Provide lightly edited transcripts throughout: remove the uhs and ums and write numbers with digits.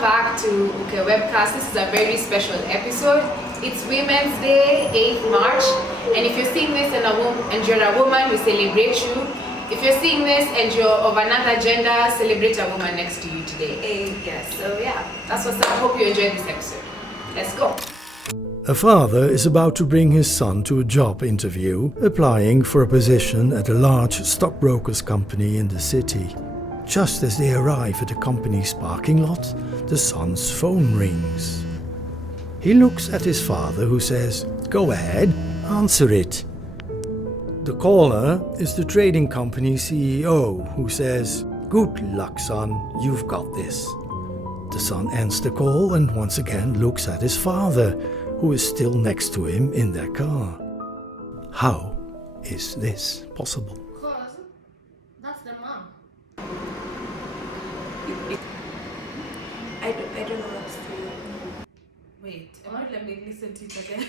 welcome back to Okay Webcast. This is a very special episode. It's Women's Day, 8th March, and if you're seeing this and you're a woman, we celebrate you. If you're seeing this and you're of another gender, celebrate a woman next to you today. Yes, so yeah, that's what's up. I hope you enjoyed this episode. Let's go. A father is about to bring his son to a job interview, applying for a position at a large stockbrokers company in the city. Just as they arrive at the company's parking lot, the son's phone rings. He looks at his father, who says, "Go ahead, answer it." The caller is the trading company CEO, who says, "Good luck, son, you've got this." The son ends the call and once again looks at his father, who is still next to him in their car. How is this possible? Because that's the mom. I don't know what to say. Wait, let me listen to it again.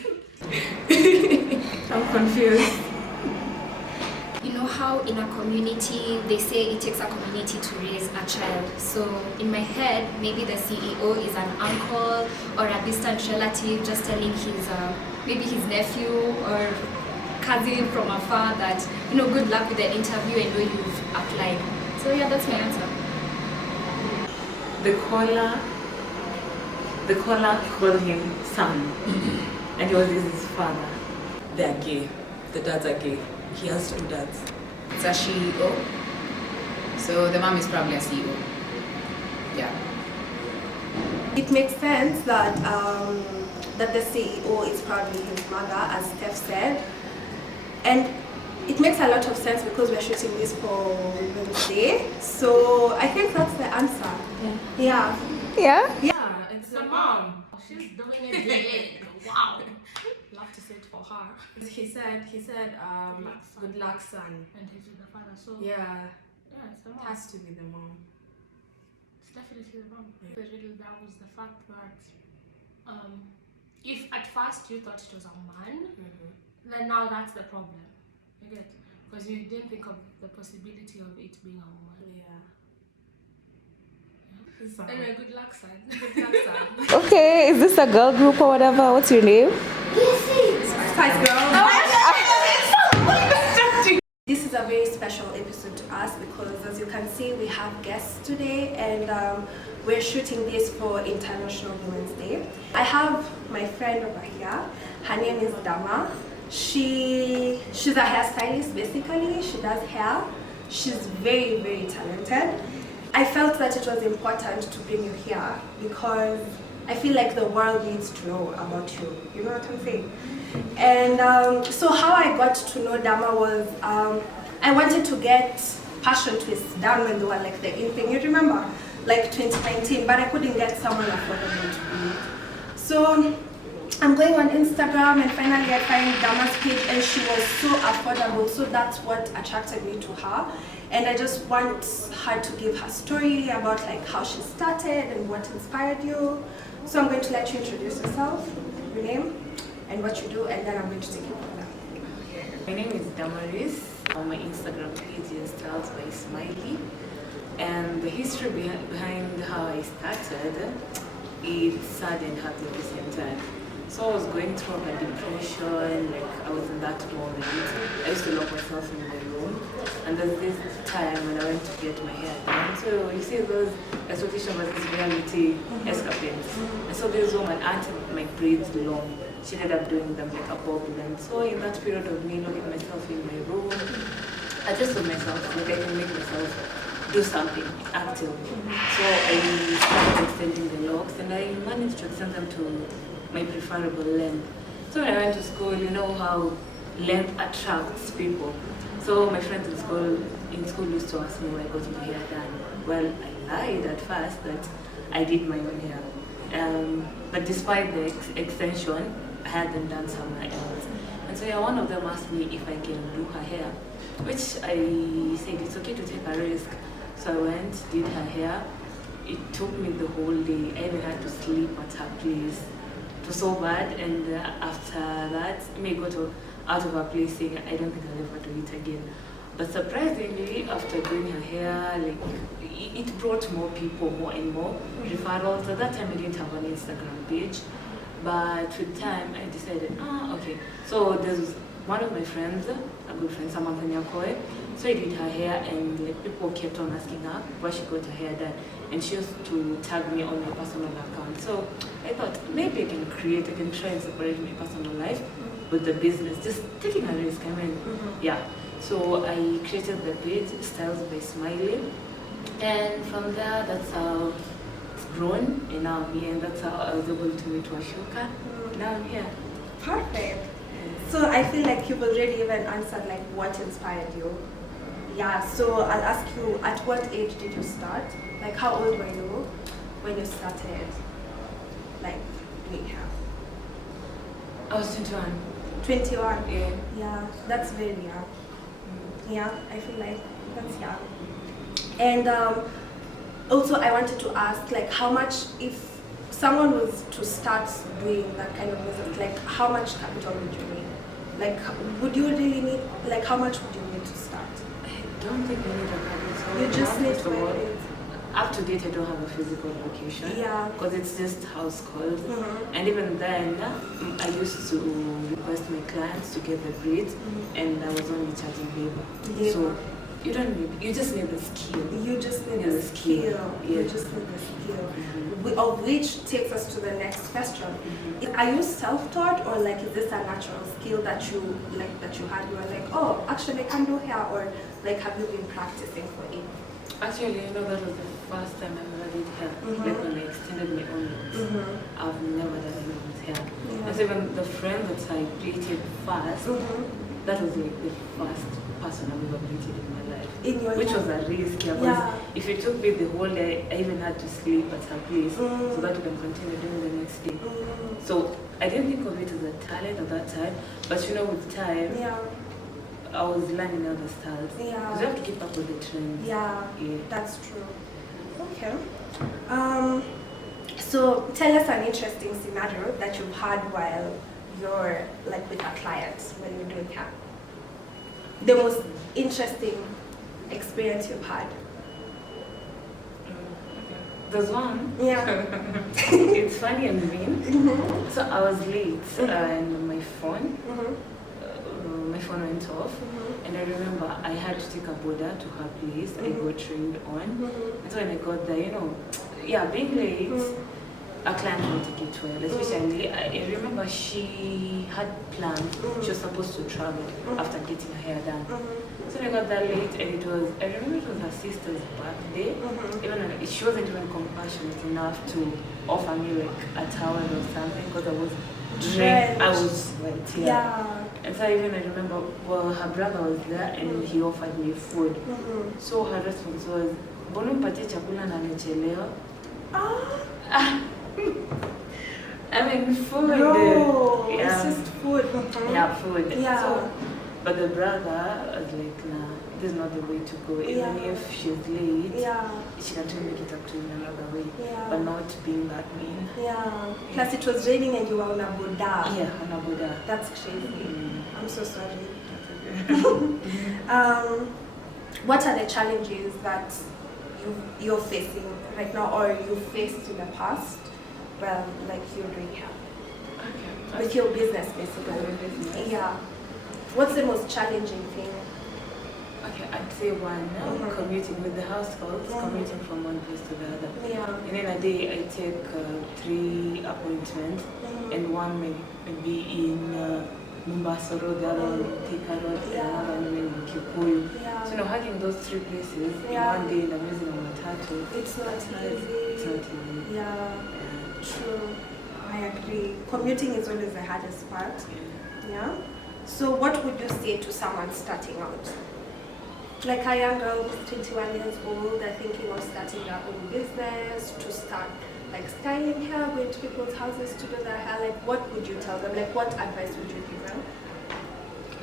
I'm confused. You know how in a community they say it takes a community to raise a child. So in my head, maybe the CEO is an uncle or a distant relative just telling his maybe his nephew or cousin from afar that, good luck with the interview and know you've applied. So yeah, that's my answer. The caller called him son, and he was his father. They're gay. The dads are gay. He has two dads. It's a CEO. So the mom is probably a CEO. Yeah. It makes sense that that the CEO is probably his mother, as Steph said. And it makes a lot of sense because we're shooting this for Women's Day. So I think that's the answer. Yeah. Yeah? Yeah, it's the mom. She's doing it big. Wow. Love to say it for her. He said, good luck, son. And he's the father, so yeah, it's the mom. Has to be the mom. It's definitely the mom. Yeah. The riddle there was the fact that if at first you thought it was a man, then now that's the problem. You get? Because you didn't think of the possibility of it being a woman. Yeah. Anyway, good luck, son. Good luck, son. Okay, is this a girl group or whatever? What's your name? Spice Girl. This is a very special episode to us because, as you can see, we have guests today, and we're shooting this for International Women's Day. I have my friend over here. Her name is Odama. She's a hairstylist, basically. She does hair. She's very, very talented. I felt that it was important to bring you here because I feel like the world needs to know about you. You know what I'm saying? And so how I got to know Dama was I wanted to get passion twists done when they were like the in thing. You remember? Like 2019, but I couldn't get someone affordable to do it. So I'm going on Instagram and finally I find Dama's page and she was so affordable. So that's what attracted me to her. And I just want her to give her story about like how she started and what inspired you. So I'm going to let you introduce yourself, your name, and what you do, and then I'm going to take you from there. My name is Damaris. On my Instagram page is Styles by Smiley. And the history behind how I started is sad and happy at the same time. So I was going through a depression, like I was in that moment. I used to lock myself in my room. And there's this time when I went to get my hair done. So you see those expectations versus reality escapades. And so this woman, auntie, my braids long. She ended up doing them like a bob length. So in that period of me locking myself in my room, I just told myself, like I can make myself do something active. So I started extending the locks and I managed to extend them to my preferable length. So when I went to school, you know how length attracts people. So my friends in school used to ask me when I got my hair done. Well, I lied at first that I did my own hair. But despite the extension, I had them done somewhere else. And so one of them asked me if I can do her hair, which I said it's okay to take a risk. So I went, did her hair. It took me the whole day. I even had to sleep at her place. It was so bad, and after that, I got out of her place saying, I don't think I'll ever do it again. But surprisingly, after doing her hair, like it brought more people, more and more referrals. At that time, I didn't have an Instagram page, but with time, I decided, okay. So there's one of my friends, a good friend, Samantha Nyakoe. So I did her hair, and like people kept on asking her where she got her hair done, and she used to tag me on my personal account. So I thought maybe I can try and separate my personal life with the business, just taking a risk. I mean, yeah. So I created the page Styles by Smiley, and from there, that's how it's grown, and now I'm here, and that's how I was able to meet Washuka. Now I'm here. Perfect. So I feel like you've already even answered like what inspired you. Yeah, so I'll ask you, at what age did you start? Like how old were you when you started like doing hair? I was 21. 21? Yeah. Yeah, that's very young. Yeah, I feel like that's young. And also I wanted to ask like how much, if someone was to start doing that kind of business, like how much capital would you need? Like would you really need, like how much would you need to start? I don't think I need a capital. You just need to work. it. Up to date, I don't have a physical location. Yeah. Because it's just house calls. And even then, I used to request my clients to get the braids, and I was only charging labor. So you don't need, you just need the skill. You just need the skill. Yeah. You just need the skill. Of which takes us to the next question. Are you self-taught, or like is this a natural skill that you like, that you had? You were like, oh, actually I can do hair, or like have you been practicing for it? Actually, that was the first time I ever did hair. Like when I extended my own locks. I've never done anything with hair. And so even the friend that I dated first, that was like the first person I've ever dated in my life. Which was a risk, because if it took me the whole day, I even had to sleep at her place so that we can continue doing the next day. So I didn't think of it as a talent at that time, but with time, I was learning other styles. Yeah. You have to keep up with the trends. Yeah, that's true. Okay. So tell us an interesting scenario that you've had while you're like with a client when you're doing hair. The most interesting experience you've had. There's one. Yeah. It's funny and mean. So I was late and my phone went off, and I remember I had to take a border to her place. I got trained on. And so when I got there, being late, a client won't take it well. Especially, I remember she had plans. She was supposed to travel after getting her hair done. So I got there late, and I remember it was her sister's birthday. Even she wasn't even compassionate enough to offer me like a towel or something, because I was drenched. I was wet. Yeah. And so I remember, her brother was there and he offered me food. So her response was, "Mbona mpatie chakula na amechelewa?" I mean, food. No, it's just food. Yeah, food. Yeah. So, but the brother was like, nah, this is not the way to go. Even if she's late, she can still make it up to in another way. But not being that mean. Yeah. Plus it was raining and you were on a boda. Yeah, on a boda. That's crazy. I'm so sorry. What are the challenges that you're facing right now, or you faced in the past, well, like you're doing hair? Okay. With your business, basically. Yeah. What's the most challenging thing? Okay, I'd say one, commuting with the households, commuting from one place to the other. Yeah. And in a day, I take 3 appointments, and one may be in Mombasa Road, the other one in Thika Road, and another one in Kikuyu. Yeah. So having those 3 places in one day and I'm using a matatu, it's not easy. It's not easy. Yeah, true. I agree. Commuting is always the hardest part. Yeah. So what would you say to someone starting out? Like a young girl who's 21 years old, they're thinking of starting their own business, to start like styling hair, going to people's houses to do their hair. Like what would you tell them? Like what advice would you give them?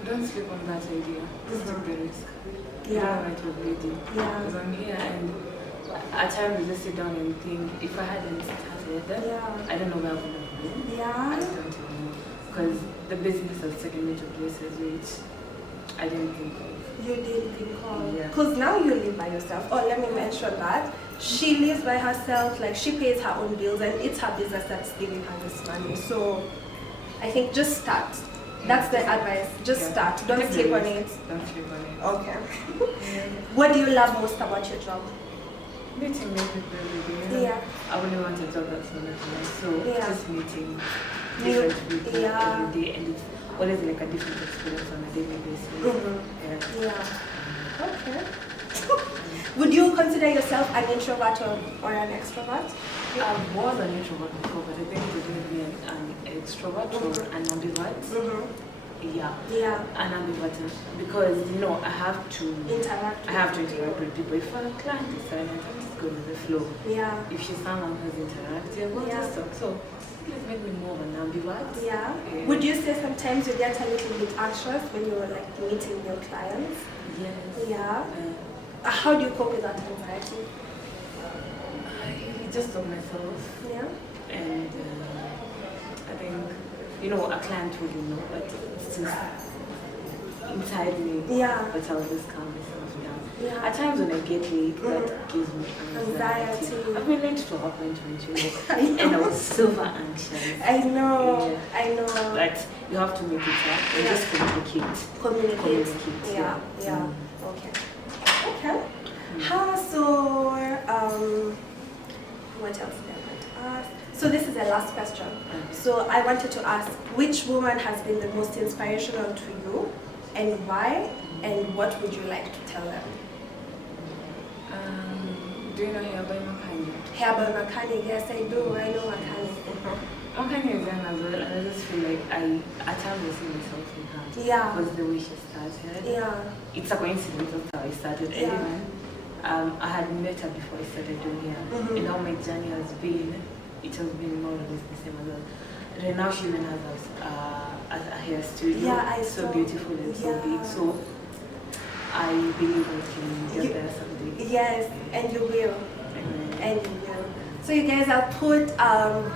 Don't sleep on that idea. Just take the risk. You don't know what you're ready. Yeah. Because I'm here, and at times you just sit down and think, if I hadn't started, I don't know where I would have been. Yeah. I don't know. Because the business has taken me to places which I didn't think of. You did live in Hall. Yeah. Because now you live by yourself. Oh, let me mention that. She lives by herself, like she pays her own bills, and it's her business that's giving her this money. So I think just start. That's the advice. Just start. Don't sleep on it. Don't sleep on it. Okay. What do you love most about your job? Meeting new people every day. Yeah. I only want a job that's monotonous. So Yeah. just meeting New- different people yeah. every day, and it's always like a different experience on a daily basis. Mm-hmm. Yeah. Yeah. Okay. Would you consider yourself an introvert or an extrovert? I was an introvert before, but I think to be an extrovert or an ambivert. Mm-hmm. Yeah. Yeah. An ambivert because I have to Interact. with people. If a client is silent, I just go with the flow. Yeah. If she's someone who's interactive, we'll Yeah. just talk. So it's made me more of an ambivert. Yeah. Yeah. Would you say sometimes you get a little bit anxious when you're like meeting your clients? Yes. Yeah. How do you cope with that anxiety? I just of myself, Yeah. and I think a client will know, but it's just inside me. Yeah. But I'll just calm myself down. Yeah. At times when I get late, that gives me anxiety. Anxiety. I've been late to an appointment, and I was super anxious. I know. Yeah. I know. But you have to make it up and Yeah. just communicate. Communicate. Yeah. Yeah. Mm. Okay. Okay. What else did I want to ask? So this is the last question. So I wanted to ask, which woman has been the most inspirational to you, and why? And what would you like to tell them? Do you know Yabai Makani? Herbal Makani, yes I do. I know Makani. Makani is young as well, and I just feel like at times I see myself in her. Yeah. Because the way she started. Yeah. It's a coincidence of how I started. Yeah. Anyway, I had met her before I started doing hair. Mhm. And how my journey has been, it has been more or less the same as well. Right now she even has a hair studio. Yeah, I so saw. beautiful and so Yeah. big. So I believe I can get there someday. Yes, and you will. Amen. And you will. So you guys, I'll put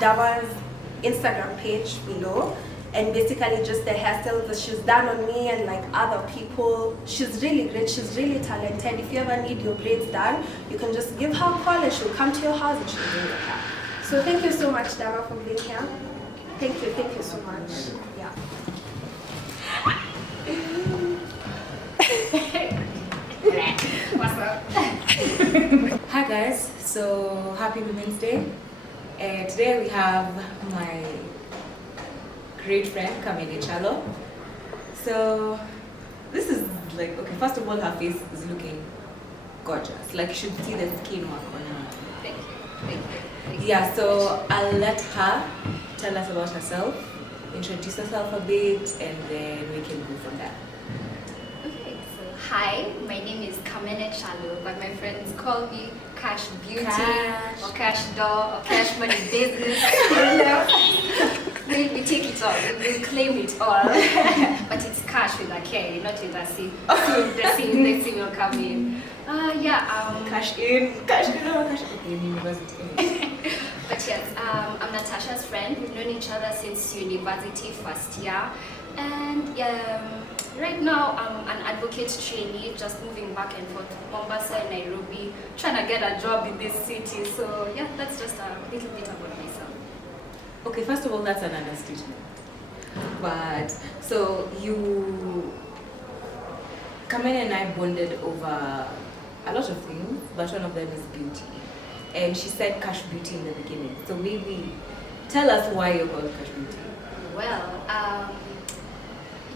Damaris' Instagram page below, and basically just the hairstyles that she's done on me and like other people. She's really great. She's really talented. If you ever need your braids done, you can just give her a call and she'll come to your house and she'll do your hair. So thank you so much, Dama, for being here. Thank you so much. Yeah. What's up? Hi guys, so happy Women's Day. Today we have my great friend Kamini Chalo. So this is like, okay, first of all her face is looking gorgeous. Like you should see the skin work on her. Thank you. Thank you. Thank you. Yeah, so I'll let her tell us about herself, introduce herself a bit, and then we can go from there. Okay, so hi, my name is Kamene Chalo, but my friends call me Cash Beauty, Cash. or Cash Doll, or Cash Money Business. we take it all, we claim it all. But it's Cash with a K, not with a C. The C will come in. Cash in, cash in university. But yes, I'm Natasha's friend. We've known each other since university first year. And right now I'm an advocate trainee, just moving back and forth to Mombasa and Nairobi, trying to get a job in this city. So yeah, that's just a little bit about myself. Okay, first of all, that's an understatement. But so Kamene and I bonded over a lot of things, but one of them is beauty. And she said Cash Beauty in the beginning. So maybe tell us why you're called Cash Beauty. Well,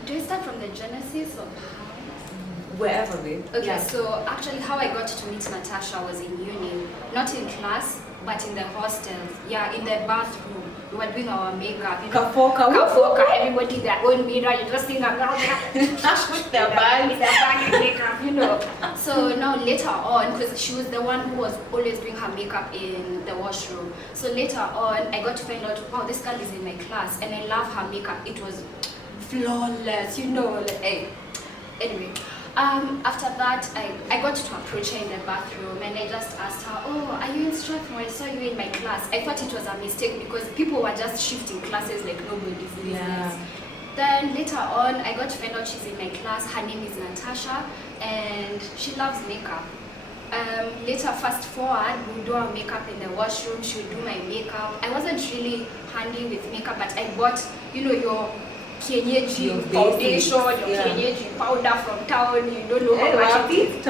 do we start from the genesis of Wherever, babe. Okay, Yeah. so actually how I got to meet Natasha was in uni, not in class, but in the hostels. Yeah, in the bathroom. We were doing our makeup. Kafoka, everybody their own mirror. You just think I'm not Their bag. makeup, So now later on, because she was the one who was always doing her makeup in the washroom. So later on, I got to find out, wow, this girl is in my class, and I love her makeup. It was flawless, Hey. Anyway. After that, I got to approach her in the bathroom and I just asked her, oh, are you in Strathmore? I saw you in my class. I thought it was a mistake because people were just shifting classes like nobody's business. Yeah. Then later on, I got to find out she's in my class. Her name is Natasha, and she loves makeup. Later, fast forward, we'll do our makeup in the washroom. She would do my makeup. I wasn't really handy with makeup, but I bought, you know, your kienyeji foundation, your kienyeji powder from town. You don't know how much it is.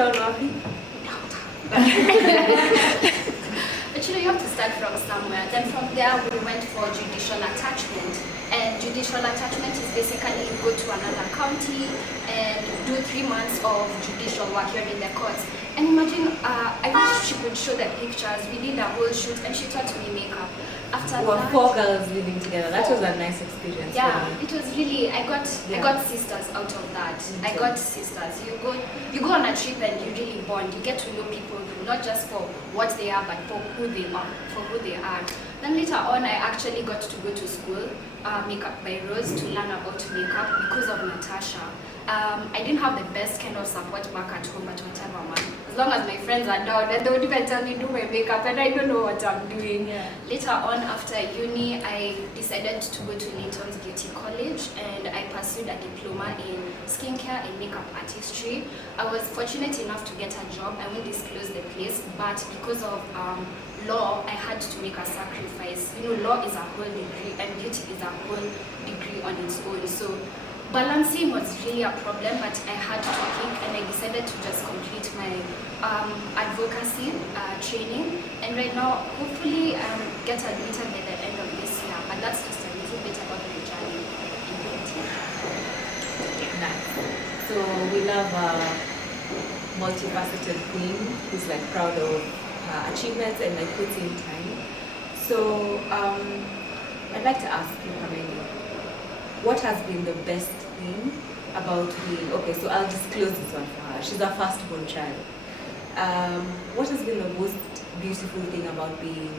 But you know, you have to start from somewhere. Then from there, we went for judicial attachment. And judicial attachment is basically you go to another county and do 3 months of judicial work here in the courts. And imagine, I wish she could show the pictures. We did a whole shoot and she taught me makeup. After Well, that, 4 girls living together. That was a nice experience. yeah, for me. it was really, I got sisters out of that. I got sisters. You go on a trip and you really bond. You get to know people, not just for what they are, but for who they are. Then later on, I actually got to go to school, Makeup by Rose, to learn about makeup because of Natasha. I didn't have the best kind of support back at home, but whatever, man. As long as my friends are down, and they would even tell me do my makeup, and I don't know what I'm doing. Yeah. Later on, after uni, I decided to go to Layton's Beauty College, and I pursued a diploma in skincare and makeup artistry. I was fortunate enough to get a job. I won't disclose the place, but because of law, I had to make a sacrifice. You know, law is a whole degree, and beauty is a whole degree on its own. So balancing was really a problem, but I had to pick, and I decided to just complete my advocacy training. And right now, hopefully, get admitted by the end of this year. But that's just a little bit about my journey in beauty. Nice. So we love a multifaceted queen who's like proud of her achievements and like puts in time. So I'd like to ask you, Kameni, what has been the best thing about being, okay, so I'll disclose this one for her. She's a firstborn child. What has been the most beautiful thing about being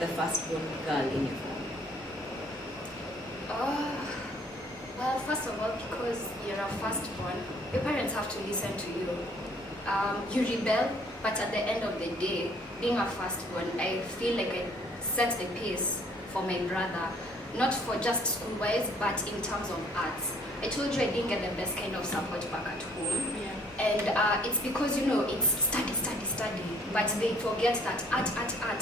the firstborn girl in your family? Well, first of all, because you're a firstborn, your parents have to listen to you. You rebel, but at the end of the day, being a firstborn, I feel like I set the pace for my brother. Not for just school-wise, but in terms of arts. I told you I didn't get the best kind of support back at home. Yeah. And it's because, you know, it's study. But they forget that art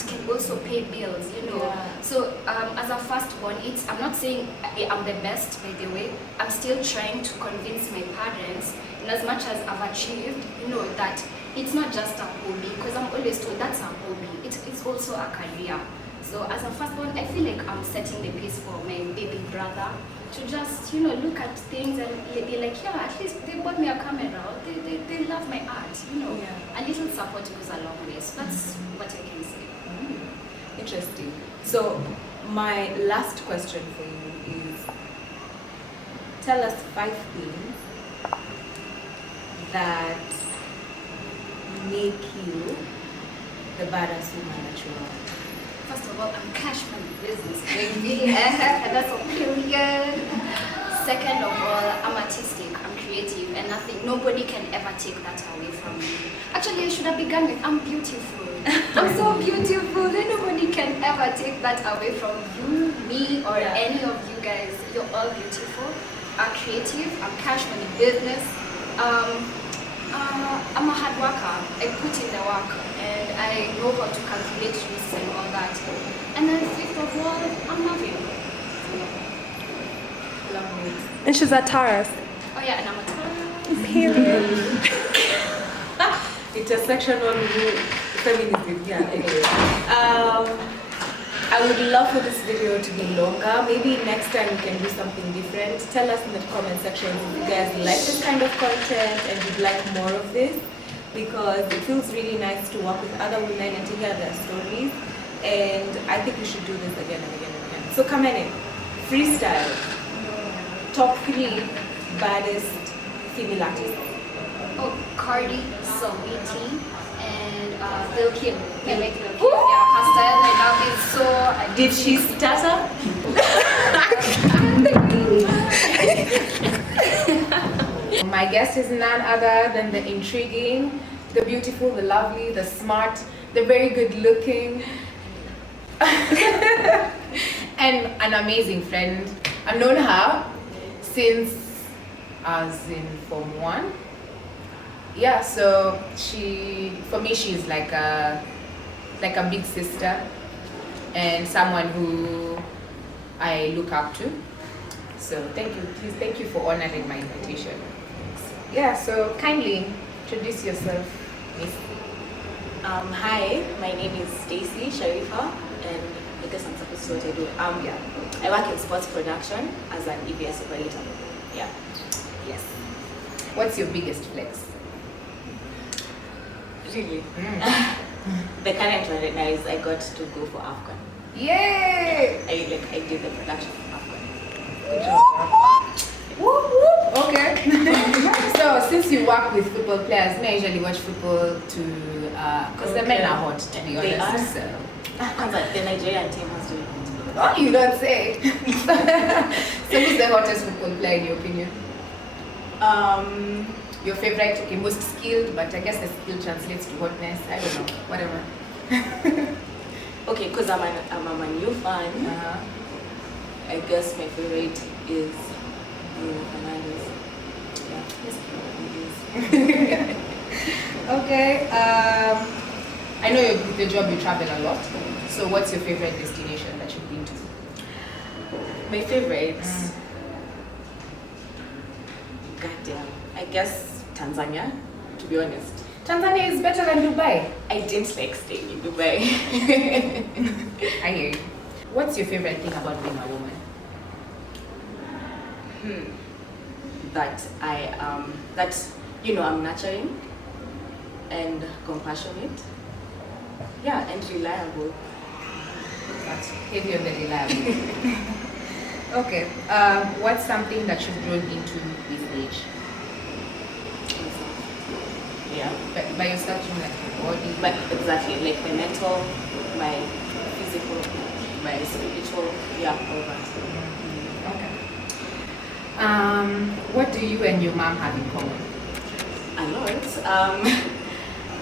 can also pay bills, you know. Yeah. So as a firstborn, I'm not saying I'm the best, by the way. I'm still trying to convince my parents, in as much as I've achieved, you know, that it's not just a hobby, because I'm always told that's a hobby. It's also a career. So as a firstborn, I feel like I'm setting the pace for my baby brother to just, you know, look at things and be like, yeah, at least they bought me a camera. They love my art, you know. Yeah. A little support goes a long way. So that's what I can say. Interesting. So my last question for you is, tell us 5 things that make you the badass woman that you are. First of all, I'm cash money business, baby. That's a period. Second of all, I'm artistic, I'm creative, and nobody can ever take that away from me. Actually, I should have begun with I'm beautiful. I'm so beautiful, and nobody can ever take that away from you, me, or any of you guys. You're all beautiful. I'm creative, I'm cash money business. I'm a hard worker. I put in the work and I know how to calculate risks and all that. And then fifth of all, I'm loving. Lovely. And she's a Taurus. Oh yeah, and I'm a Taurus. Period. Intersectional feminism, yeah, anyway. I would love for this video to be longer. Maybe next time we can do something different. Tell us in the comment section if you guys like this kind of content and you'd like more of this, because it feels really nice to work with other women and to hear their stories. And I think we should do this again and again and again. So come in, freestyle. Top 3 baddest female artists. Oh, Cardi, Saweetie, and Lil Kim. I like Lil Kim. Yeah, her style, I love it so. Did she stutter? My guest is none other than the intriguing, the beautiful, the lovely, the smart, the very good looking, and an amazing friend. I've known her since I was in Form 1. Yeah, so for me, she's like a big sister and someone who I look up to. So thank you for honoring my invitation. Yeah, so kindly introduce yourself, Miss. Hi, my name is Staceys Career, and I guess I'm supposed to what I do. I work in sports production as an EBS operator. Yeah. Yes. What's your biggest flex? Really? The current one right now is I got to go for Afghan. Yay! I did the production for Afghan. Good job. Whoop, whoop. Okay. So since you work with football players, I usually watch football because the men are hot, to be They honest. are. The Nigerian team has to be hot. Oh, you don't say. So who's the hottest football player in your opinion? Your favorite, okay, most skilled, but I guess the skill translates to hotness. I don't know, whatever. Okay, because I'm a Man U fan. I guess my favorite is Bruno Fernandes. Yeah. Okay. I know with your job you travel a lot. So what's your favorite destination that you've been to? My favorite? Goddamn. I guess Tanzania, to be honest. Tanzania is better than Dubai. I didn't like staying in Dubai. I hear you. What's your favorite thing about being a woman? That I'm nurturing and compassionate. Yeah, and reliable. That's heavy on the reliable. Okay. What's something that you've grown into with age? Yeah. By yourself, you mean like your body? But exactly, like my mental, my physical, my spiritual, yeah, all that. Okay. What do you and your mom have in common? A lot.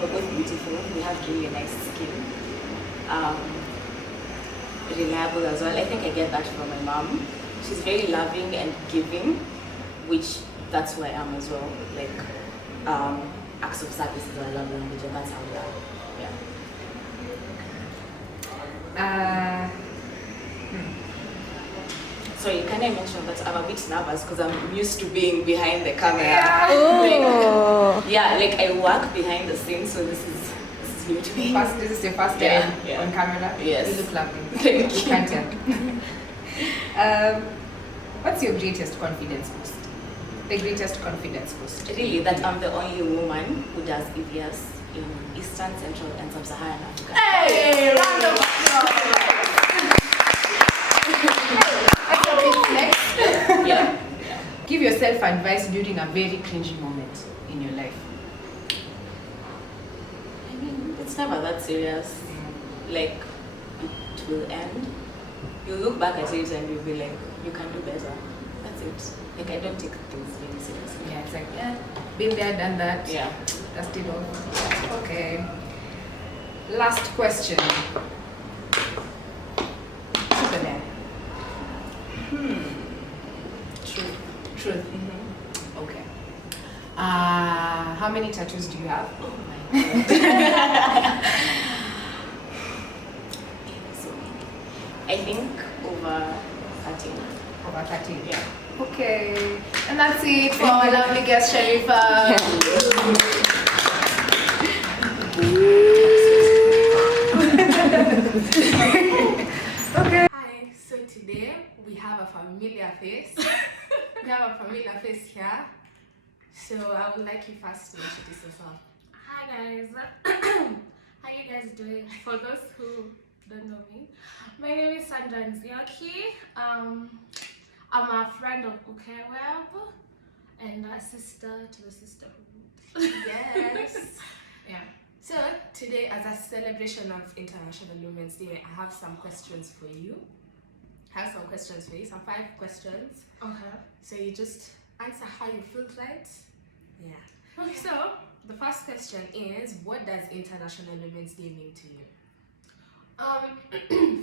We're both beautiful. We have really nice skin. Reliable as well. I think I get that from my mom. She's very loving and giving, which that's who I am as well. Like, acts of service is our love language, and that's how we are. Yeah. Sorry, can I mention that I'm a bit nervous because I'm used to being behind the camera. Yeah. Like I work behind the scenes, so this is new to me. This is your first time on camera? Yes. You look lovely. Thank you. Can't tell. What's your greatest confidence boost? The greatest confidence boost? Really, that I'm the only woman who does EVS in Eastern, Central, and Sub-Saharan Africa. Hey! Round of applause! That's a big flex. Yeah. Give yourself advice during a very cringy moment in your life. I mean, it's never that serious. Like, it will end. You look back at it and you'll be like, you can do better. That's it. Like, I don't take things very seriously. Yeah, it's like, been there, done that. Yeah. Dust it off. Okay. Last question. Super. Truth. Okay. How many tattoos do you have? Oh my god. So many. I think over 13. Over 13. Yeah. Okay. And that's it for our lovely guest, Sharifa. Okay. Hi, so today we have a familiar face. We have a familiar face here. So I would like you first to introduce yourself. Hi guys, how you guys doing? For those who don't know me, my name is Sanjay. I'm a friend of Ukeweb and a sister to the sisterhood. Yes. Yeah. So today, as a celebration of International Women's Day, I have some questions for you. Some 5 questions. Okay. So you just answer how you feel, right? Yeah. Okay, so the first question is, what does International Women's Day mean to you?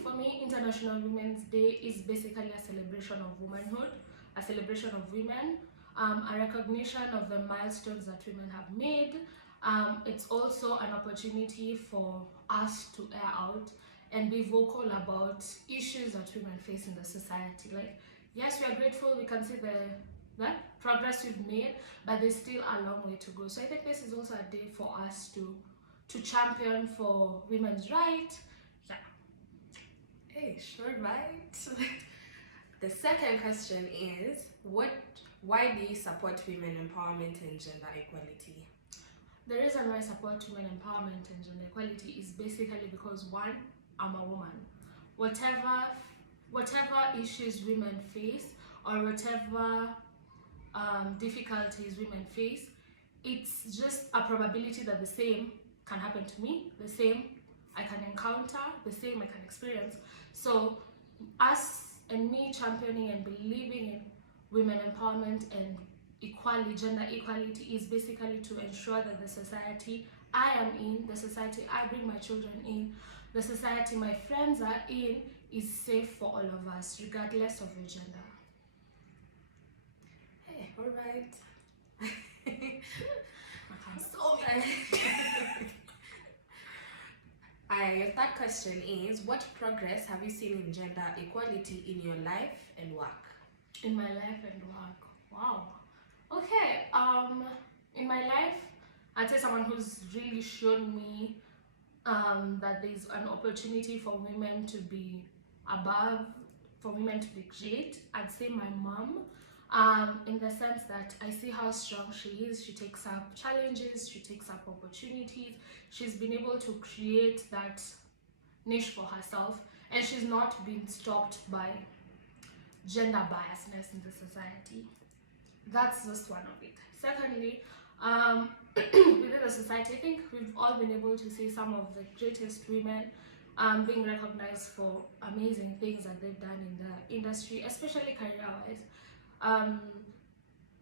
For me, International Women's Day is basically a celebration of womanhood a celebration of women, a recognition of the milestones that women have made. It's also an opportunity for us to air out and be vocal about issues that women face in the society. Like, yes, we are grateful, we can see the progress we've made, but there's still a long way to go. So I think this is also a day for us to champion for women's rights. Yeah. Hey, sure, right? The second question is, why do you support women empowerment and gender equality? The reason why I support women empowerment and gender equality is basically because, one, I'm a woman. Whatever issues women face, or whatever difficulties women face, it's just a probability that the same can happen to me, the same I can encounter, the same I can experience. So us and me championing and believing in women empowerment and equality, gender equality, is basically to ensure that the society I am in, the society I bring my children in, the society my friends are in, is safe for all of us, regardless of your gender. Hey, all right. Your third question is, what progress have you seen in gender equality in your life and work? In my life and work, wow. Okay, in my life, I'd say someone who's really shown me that there's an opportunity for women to be above, for women to be great. I'd say my mom, in the sense that I see how strong she is. She takes up challenges, she takes up opportunities. She's been able to create that niche for herself, and she's not been stopped by gender biasness in the society. That's just one of it. Secondly, within the society, I think we've all been able to see some of the greatest women being recognized for amazing things that they've done in the industry, especially career-wise.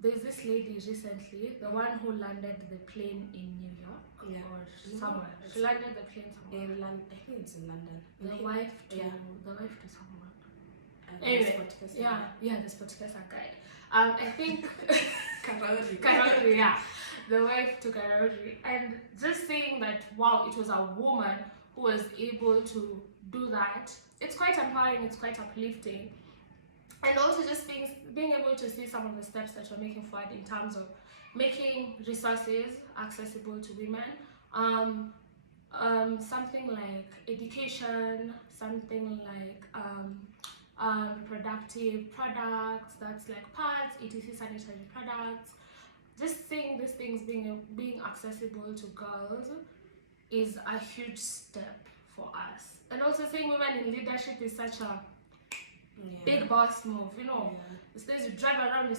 There's this lady recently, the one who landed the plane in New York, or somewhere. She landed the plane somewhere. In London, I think it's in London. The wife to someone. Anyway, the Sportscaster guide. I think Karori, yeah, the wife to Karori, and just saying that, wow, it was a woman who was able to do that. It's quite empowering. It's quite uplifting, and also just being able to see some of the steps that we're making forward in terms of making resources accessible to women. Something like education, something like reproductive products, that's like pads, etc., sanitary products. Just seeing these things being accessible to girls is a huge step for us. And also seeing women in leadership is such a big boss move, you know. These days you drive around, you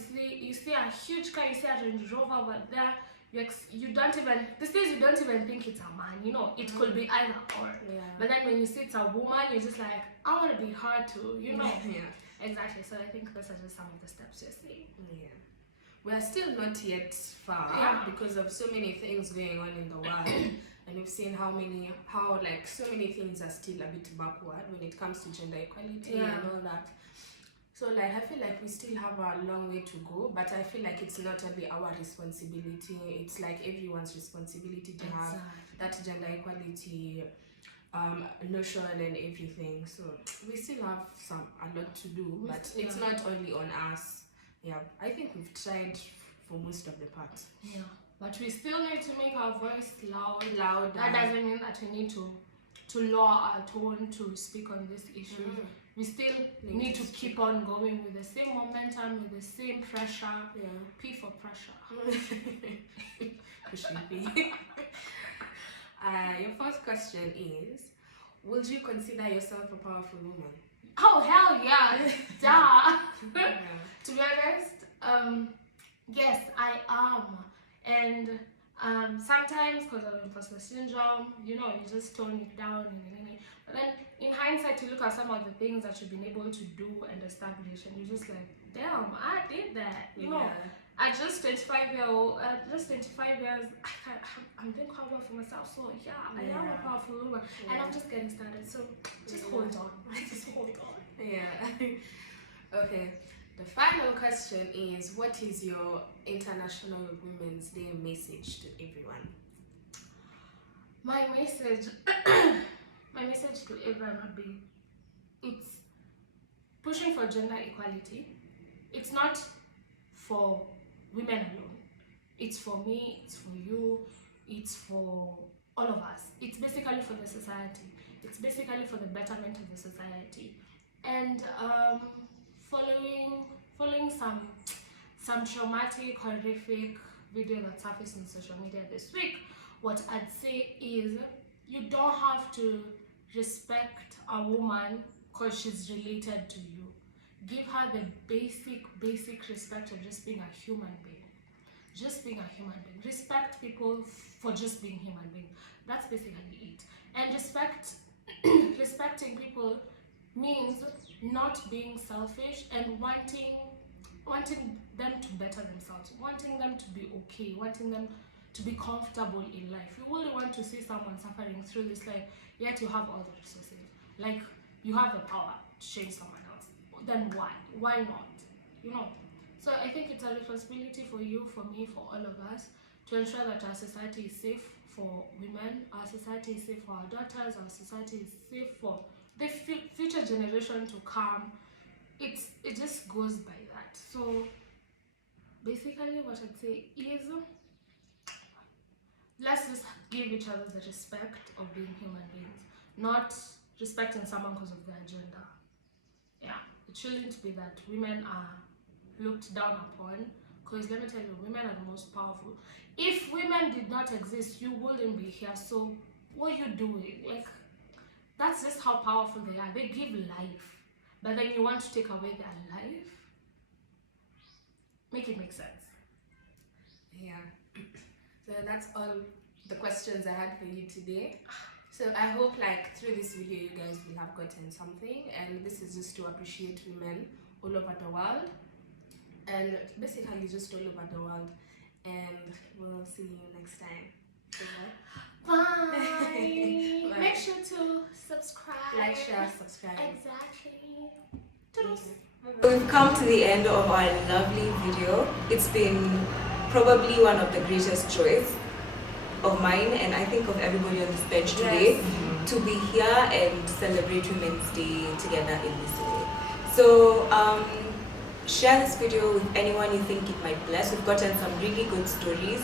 see a huge car, you see a Range Rover over there. You don't even think it's a man, you know. It could be either or. But then when you see it's a woman, you're just like, I want to be her too, you know. Exactly. So I think those are just some of the steps you're seeing. We are still not yet far because of so many things going on in the world, and we've seen how so many things are still a bit backward when it comes to gender equality and all that. So like I feel like we still have a long way to go, but I feel like it's not only our responsibility, it's like everyone's responsibility to have that gender equality notion and everything. So we still have a lot to do, but it's not only on us. I think we've tried for most of the part. But we still need to make our voice louder. That doesn't mean that we need to lower our tone to speak on this issue. We still need to keep on going with the same momentum, with the same pressure. P for pressure. Your first question is, would you consider yourself a powerful woman? Oh, hell yeah. Duh. To be honest, yes, I am. And sometimes because of imposter syndrome, you know, you just tone it down. But then in hindsight, you look at some of the things that you've been able to do and establish, and you're just like, damn, I did that. You know, at just 25 years, I'm doing quite well for myself. So I am a powerful woman, and I'm just getting started. So just hold on. Just hold on. Okay. The final question is, what is your International Women's Day message to everyone? My message, my message to everyone would be, it's pushing for gender equality. It's not for women alone. It's for me, it's for you, it's for all of us. It's basically for the society. It's basically for the betterment of the society. And following some traumatic, horrific video that surfaced on social media this week, what I'd say is you don't have to respect a woman because she's related to you. Give her the basic respect of just being a human being. Just being a human being. Respect people for just being human beings. That's basically it. And respecting people means not being selfish and wanting them to better themselves, wanting them to be okay, wanting them to be comfortable in life. You only want to see someone suffering through this life, yet you have all the resources. Like, you have the power to change someone else. Then why? Why not? You know? So I think it's a responsibility for you, for me, for all of us to ensure that our society is safe for women, our society is safe for our daughters, our society is safe for the future generation to come. It just goes by that. So basically what I'd say is, let's just give each other the respect of being human beings, not respecting someone because of their gender. Yeah, it shouldn't be that women are looked down upon, because let me tell you, women are the most powerful. If women did not exist, you wouldn't be here. So what are you doing? Like, that's just how powerful they are. They give life, but then you want to take away their life? Make it make sense. Yeah. So that's all the questions I had for you today. So I hope like through this video you guys will have gotten something, and this is just to appreciate women all over the world, and basically just all over the world, and we'll see you next time. Bye. Bye. Make sure to subscribe. Like, share, subscribe. Exactly. Toodles. We've come to the end of our lovely video. It's been probably one of the greatest joys of mine, and I think of everybody on this bench today, to be here and celebrate Women's Day together in this way. So share this video with anyone you think it might bless. We've gotten some really good stories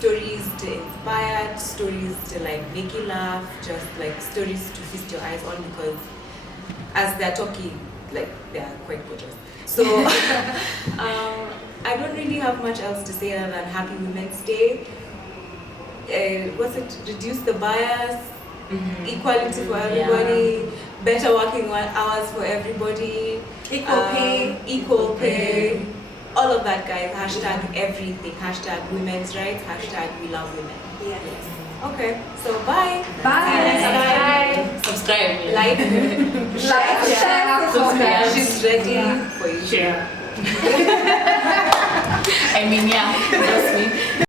to inspire, stories to like make you laugh, just like stories to feast your eyes on, because as they're talking, like, they're quite gorgeous. So I don't really have much else to say other than Happy Women's Day. Reduce the bias, equality for everybody, better working hours for everybody, equal pay, all of that, guys. Hashtag everything, hashtag women's rights, hashtag we love women. Yes. Okay, so bye. Bye. Subscribe. Like, Share, subscribe. she's ready for you. Share. I mean, yeah, trust me.